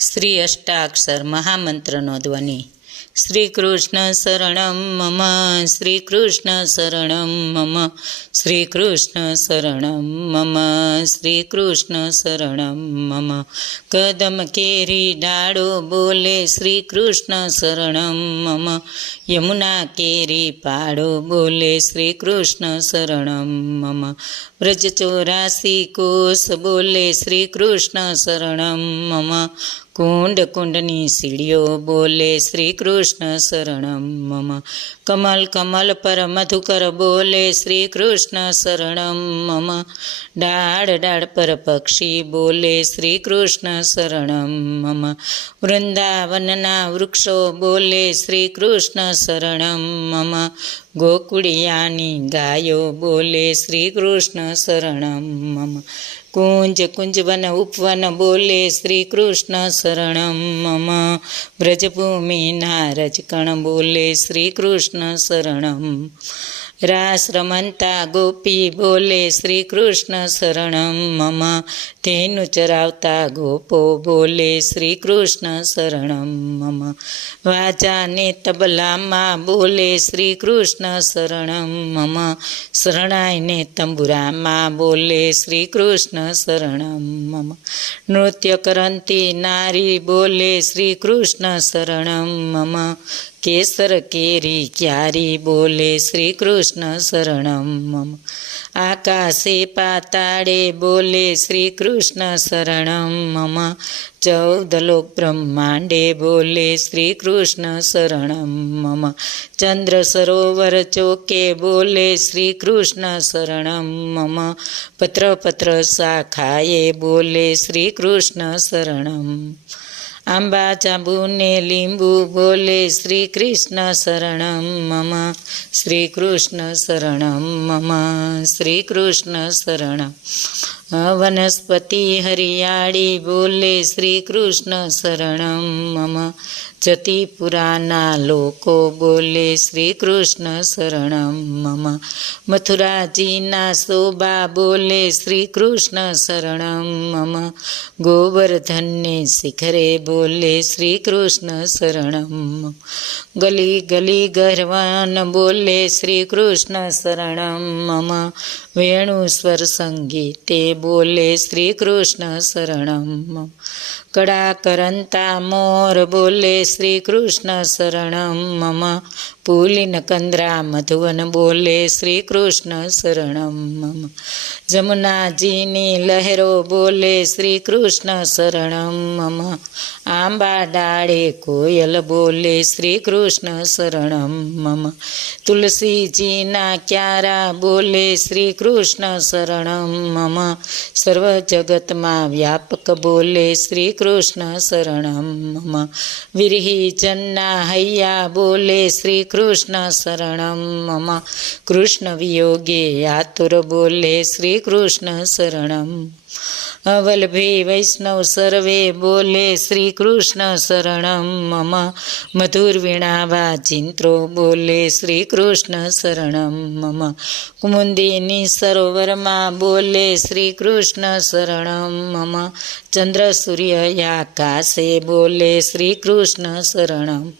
શ્રી અષ્ટાક્ષર મહામંત્રનો ધ્વનિ. શ્રી કૃષ્ણ શરણમ મમ, શ્રી કૃષ્ણ શરણમ મમ, શ્રી કૃષ્ણ શરણમ મમ, શ્રી કૃષ્ણ શરણમ મમ. કદમ કેરી ડાળો બોલે શ્રી કૃષ્ણ શરણમ મમ, યમુના કેરી પાડો બોલે શ્રી કૃષ્ણ શરણમ મમ. વ્રજ 84 કોશ બોલે શ્રી કૃષ્ણ શરણમ મમ, કુંડ કુંડની સીડીઓ બોલે શ્રી કૃષ્ણ શરણમ મમ. કમલ કમલ પર મધુકર બોલે શ્રી કૃષ્ણ શરણમ મમ. ડાળ ડાળ પર પક્ષી બોલે શ્રી કૃષ્ણ શરણમ મમ. વૃંદાવનના વૃક્ષો બોલે શ્રી કૃષ્ણ શરણમ મમ. ગોકુળિયાની ગાયો બોલે શ્રી કૃષ્ણ શરણમ મમ. કુંજ કુંજવન ઉપવન બોલે શ્રી કૃષ્ણ શરણમ મમ. વ્રજભૂમિના રજકણ બોલે શ્રી કૃષ્ણ શરણમ. રાસ રમંતા ગોપી બોલે શ્રી કૃષ્ણ શરણમ મમ. તેનું ચરાવતા ગોપો બોલે શ્રી કૃષ્ણ શરણમ મમ. વાજાને તબલામાં બોલે શ્રી કૃષ્ણ શરણમ મમ. શરણાઈને તંબુરામાં બોલે શ્રી કૃષ્ણ શરણમ મમ. નૃત્ય કરંતી નારી બોલે શ્રી કૃષ્ણ શરણમ મમ. કેસર કેરી ક્યારી બોલે શ્રી કૃષ્ણ શરણમ મમ. આકાશે પાતાળે બોલે શ્રી કૃષ્ણ શરણમ મમ. 14 લોક બ્રહ્માંડે બોલે શ્રી કૃષ્ણ શરણમ મમ. ચંદ્ર સરોવર ચોકે બોલે શ્રી કૃષ્ણ શરણમ મમ. પત્ર પત્ર શાખાએ બોલે શ્રી કૃષ્ણ શરણમ. આંબા જાંબુ ને લીંબુ બોલે શ્રી કૃષ્ણ શરણમ મમ. શ્રી કૃષ્ણ શરણમ મમ, શ્રી કૃષ્ણ શરણમ. વનસ્પતિ હરિયાળી બોલે શ્રી કૃષ્ણ શરણમ મમ. જતિપુરાના લોકો બોલે શ્રી કૃષ્ણ શરણમ મમ. મથુરાજીના શોભા બોલે શ્રી કૃષ્ણ શરણમ મમ. ગોવર્ધનને શિખરે બોલે શ્રી કૃષ્ણ શરણમ મમ. ગલી ગલી ગરવાન બોલે શ્રી કૃષ્ણ શરણમ મમ. વેણુ સ્વર સંગીતે બોલે શ્રી કૃષ્ણ શરણમ મમ. કડા કરંતા મોર બોલે શ્રી કૃષ્ણ શરણમ મમ. પુલિન કંદરા મધુવન બોલે શ્રી કૃષ્ણ શરણમ મમ. જમુનાજીની લહેરો બોલે શ્રી કૃષ્ણ શરણમ મમ. આંબા ડાળે કોયલ બોલે શ્રી કૃષ્ણ શરણમ મમ. તુલસીજીના ક્યારા બોલે શ્રી કૃષ્ણ શરણમ મમ. સર્વ જગતમાં વ્યાપક બોલે શ્રી કૃષ્ણ શરણમ મમ. વિરહીજનના હૈયા બોલે શ્રી કૃષ્ણ શરણમ મમ. કૃષ્ણ વિયોગે આતુર બોલે શ્રી કૃષ્ણ શરણમ. વલ્લભી વૈષ્ણવ સર્વે બોલે શ્રી કૃષ્ણ શરણમ મમ. મધુર વીણા વાજિંત્રો બોલે શ્રી કૃષ્ણ શરણમ મમ. કુમુદિની સરોવરમાં બોલે શ્રી કૃષ્ણ શરણમ મમ. ચંદ્ર સૂર્ય આકાશે બોલે શ્રી કૃષ્ણ શરણમ.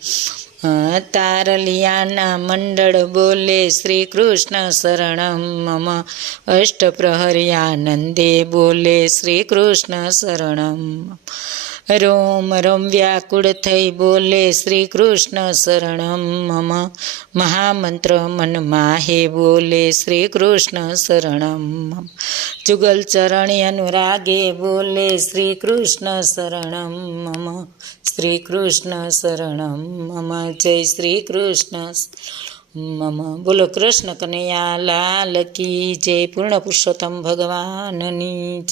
તારલિયાના મંડળ બોલે શ્રી કૃષ્ણ શરણમ મમ. અષ્ટપ્રહર્યાનંદે બોલે શ્રી કૃષ્ણ શરણમ. રોમ રોમ વ્યાકુળ થઈ બોલે શ્રી કૃષ્ણ શરણમ મમ. મહામંત્ર મન માહે બોલે શ્રી કૃષ્ણ શરણમ મમ. જુગલ ચરણી અનુરાગે બોલે શ્રી કૃષ્ણ શરણમ મમ. શ્રી કૃષ્ણ શરણમ મમ. જય શ્રી કૃષ્ણ મમ. બોલો કૃષ્ણ કનૈયા લાલ કી જય. પૂર્ણ પુરુષોત્તમ ભગવાનની જય.